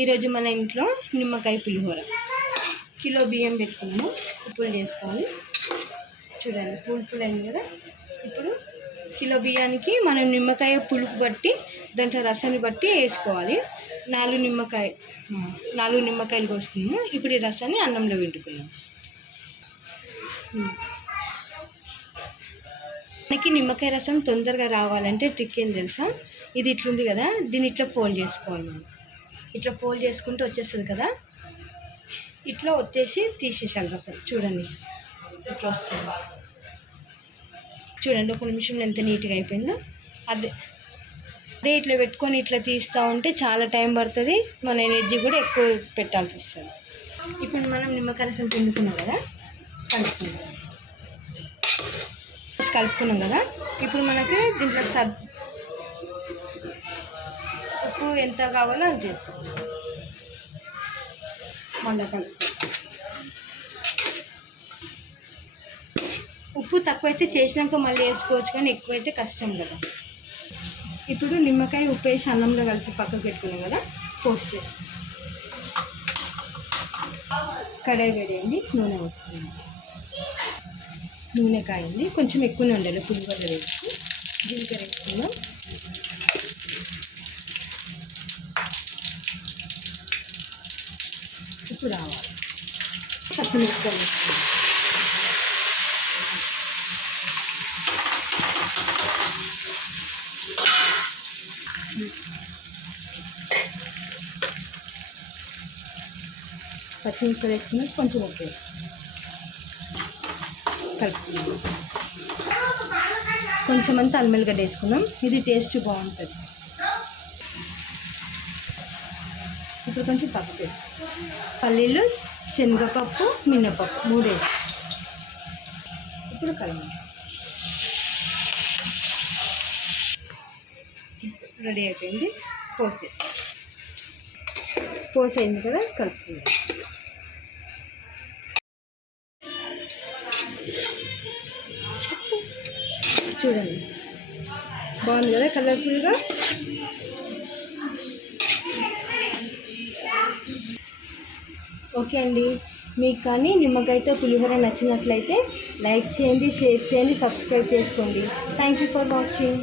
ఈరోజు మన ఇంట్లో నిమ్మకాయ పులిహోర కిలో బియ్యం పెట్టుకున్నాము. ఇప్పుడు చేసుకోవాలి. చూడండి పులుపులు అయింది కదా. ఇప్పుడు కిలో బియ్యానికి మనం నిమ్మకాయ పులుపు బట్టి దాంట్లో రసాన్ని బట్టి వేసుకోవాలి. 4 నిమ్మకాయలు కోసుకున్నాము. ఇప్పుడు ఈ రసాన్ని అన్నంలో వండుకున్నాము. మనకి నిమ్మకాయ రసం తొందరగా రావాలంటే ట్రిక్ ఏం తెలుసా? ఇది ఇట్లుంది కదా, దీన్ని ఇట్లా ఫోల్డ్ చేసుకోవాలి. మనం ఇట్లా ఫోల్డ్ చేసుకుంటూ వచ్చేస్తుంది కదా, ఇట్లా వచ్చేసి తీసేసాలి రసం. చూడండి ఇట్లా వస్తుంది. చూడండి ఒక నిమిషంలో ఎంత నీట్గా అయిపోయిందో. అదే ఇట్లా పెట్టుకొని ఇట్లా తీస్తూ ఉంటే చాలా టైం పడుతుంది, మన ఎనర్జీ కూడా ఎక్కువ పెట్టాల్సి వస్తుంది. ఇప్పుడు మనం నిమ్మకాయ రసం పిండుకున్నాం కదా, కలుపుకున్నాం కదా. ఇప్పుడు మనకి దీంట్లో ఉప్పు ఎంత కావాలో అది చేసుకోవాలి. మళ్ళీ ఉప్పు తక్కువైతే చేసినాక మళ్ళీ వేసుకోవచ్చు, కానీ ఎక్కువైతే కష్టం కదా. ఇప్పుడు నిమ్మకాయ ఉప్పు వేసి అన్నంలో కలిపి పక్కకు పెట్టుకున్నాం కదా, పోస్ట్ చేసుకున్నాం. కడాయి వేడేయండి, నూనె వేసుకున్నాం. నూనె కాయింది, కొంచెం ఎక్కువనే ఉండాలి. పులిహోర వేసి జీలకర్ర వేసుకున్నాం. ఇప్పుడు రావాలి. పచ్చిమిరపకాయలు వేసుకున్నాం. పచ్చిమిరపకాయలు వేసుకుని కొంచెం ఉప్పు కలుపుకున్నాం. కొంచెం అంతా అల్లం వేసుకున్నాం. ఇది టేస్ట్ బాగుంటుంది. ఇప్పుడు కొంచెం పసుపు వేసుకున్నాం. పల్లీలు, శనగపప్పు, మినపప్పు 3 వేసి ఇప్పుడు కలిపి రెడీ అయిపోయింది. పోస్ట్ చేస్తాం. పోస్ట్ అయింది కదా, కలుపుకుందాం. చూడండి బాగుంది కదా కలర్ఫుల్గా. ఓకే అండి, మీకు కానీ నిమ్మకాయతో పులిహోర నచ్చినట్లయితే లైక్ చేయండి, షేర్ చేయండి, సబ్స్క్రైబ్ చేసుకోండి. Thank you for watching.